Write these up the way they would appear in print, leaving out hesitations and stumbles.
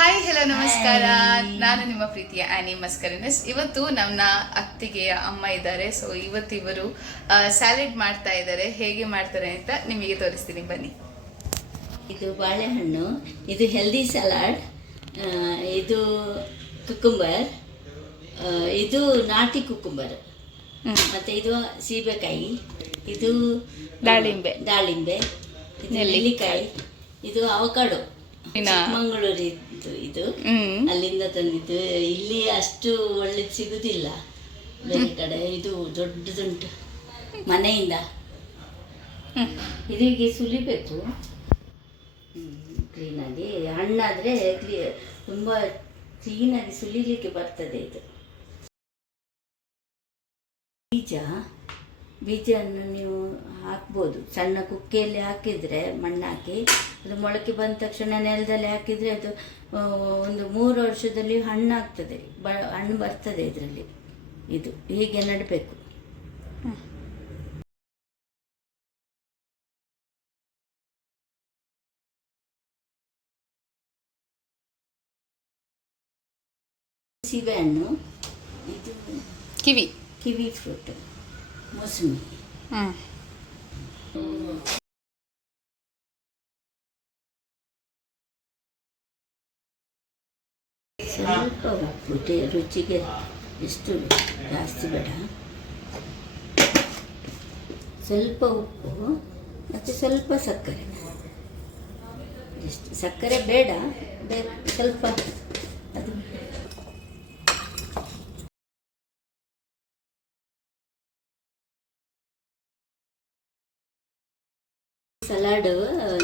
Hi hello ನಮಸ್ಕಾರ. ನಾನು ನಿಮ್ಮ ಪ್ರೀತಿಯ ಆನಿ ಮಸ್ಕರಿನಸ್. ಇವತ್ತು ನನ್ನ ಅತ್ತಿಗೆಯ ಅಮ್ಮ ಇದ್ದಾರೆ. ಸೊ ಇವತ್ತು ಇವರು ಸ್ಯಾಲೆಡ್ ಮಾಡ್ತಾ ಇದ್ದಾರೆ. ಹೇಗೆ ಮಾಡ್ತಾರೆ ಅಂತ ನಿಮಗೆ ತೋರಿಸ್ತೀನಿ, ಬನ್ನಿ. ಇದು ಬಾಳೆಹಣ್ಣು, ಇದು ಹೆಲ್ದಿ ಸಲಾಡ್, ಇದು ಕುಕ್ಕುಂಬರ್, ಇದು ನಾಟಿ ಕುಕ್ಕುಂಬರ್, ಮತ್ತೆ ಇದು ಸೀಬೆಕಾಯಿ, ಇದು ದಾಳಿಂಬೆ, ಇದು ನೆಲ್ಲಿಕಾಯಿ, ಇದು ಅವಕಾಡೋ ಮಂಗಳೂರಿದ್ದು. ಇದು ಅಲ್ಲಿಂದ ತಂದಿದ್ದು. ಇಲ್ಲಿ ಅಷ್ಟು ಒಳ್ಳೇದು ಸಿಗುದಿಲ್ಲ ಬೇರೆ ಕಡೆ. ಇದು ದೊಡ್ಡದುಂಟು ಮನೆಯಿಂದ. ಇದೀಗ ಸುಲಿಬೇಕು ಕ್ಲೀನಾಗಿ. ಹಣ್ಣಾದರೆ ತುಂಬ ಕ್ಲೀನಾಗಿ ಸುಲಿಲಿಕ್ಕೆ ಬರ್ತದೆ. ಇದು ಬೀಜವನ್ನು ನೀವು ಹಾಕ್ಬೋದು. ಸಣ್ಣ ಕುಕ್ಕೆಯಲ್ಲಿ ಹಾಕಿದರೆ ಮಣ್ಣು ಹಾಕಿ ಅದು ಮೊಳಕೆ ಬಂದ ತಕ್ಷಣ ನೆಲದಲ್ಲಿ ಹಾಕಿದರೆ ಅದು ಒಂದು 3 ವರ್ಷದಲ್ಲಿ ಹಣ್ಣು ಆಗ್ತದೆ, ಹಣ್ಣು ಬರ್ತದೆ ಇದರಲ್ಲಿ. ಇದು ಹೀಗೆ ನೆಡಬೇಕು. ಸೀಬೆಹಣ್ಣು, ಇದು ಕಿವಿ ಫ್ರೂಟ್, ಮೋಸಂಬಿ. ಸ್ವಲ್ಪ ಉಪ್ಪು ರುಚಿಗೆ, ಎಷ್ಟು ಜಾಸ್ತಿ ಬೇಡ. ಸ್ವಲ್ಪ ಉಪ್ಪು ಮತ್ತು ಸ್ವಲ್ಪ ಸಕ್ಕರೆ. ಎಷ್ಟು ಸಕ್ಕರೆ ಬೇಡ, ಸ್ವಲ್ಪ ಅದು. ಸಲಾಡು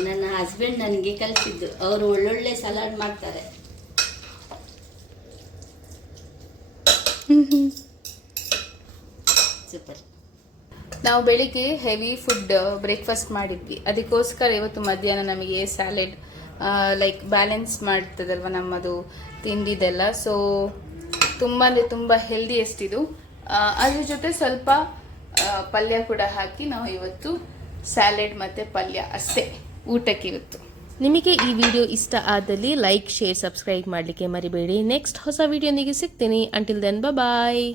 ನನ್ನ ಹಸ್ಬೆಂಡ್ ನನಗೆ ಕಲಿಸಿದ್ದು. ಅವರು ಒಳ್ಳೊಳ್ಳೆ ಸಲಾಡ್ ಮಾಡ್ತಾರೆ. ಸೂಪರ್. ನಾವು ಬೆಳಿಗ್ಗೆ ಹೆವಿ ಫುಡ್ ಬ್ರೇಕ್ಫಾಸ್ಟ್ ಮಾಡಿದ್ವಿ. ಅದಕ್ಕೋಸ್ಕರ ಇವತ್ತು ಮಧ್ಯಾಹ್ನ ನಮಗೆ ಸ್ಯಾಲೆಡ್ ಲೈಕ್ ಬ್ಯಾಲೆನ್ಸ್ ಮಾಡ್ತದಲ್ವ ನಮ್ಮದು ತಿಂಡಿದೆಲ್ಲ. ಸೊ ತುಂಬ ಅಂದರೆ ತುಂಬ ಹೆಲ್ದಿಯೆಸ್ಟ್ ಇದು. ಅದ್ರ ಜೊತೆ ಸ್ವಲ್ಪ ಪಲ್ಯ ಕೂಡ ಹಾಕಿ ನಾವು ಇವತ್ತು ಸ್ಯಾಲೆಡ್ ಮತ್ತು ಪಲ್ಯ ಅಷ್ಟೇ ಊಟಕ್ಕೆ ಇವತ್ತು. ನಿಮಗೆ ಈ ವಿಡಿಯೋ ಇಷ್ಟ ಆದಲ್ಲಿ ಲೈಕ್, ಶೇರ್, ಸಬ್ಸ್ಕ್ರೈಬ್ ಮಾಡಲಿಕ್ಕೆ ಮರಿಬೇಡಿ. ನೆಕ್ಸ್ಟ್ ಹೊಸ ವಿಡಿಯೋನಿಗೆ ಸಿಗ್ತೀನಿ. ಅಂಟಿಲ್ ದೆನ್ ಬಾಯ್.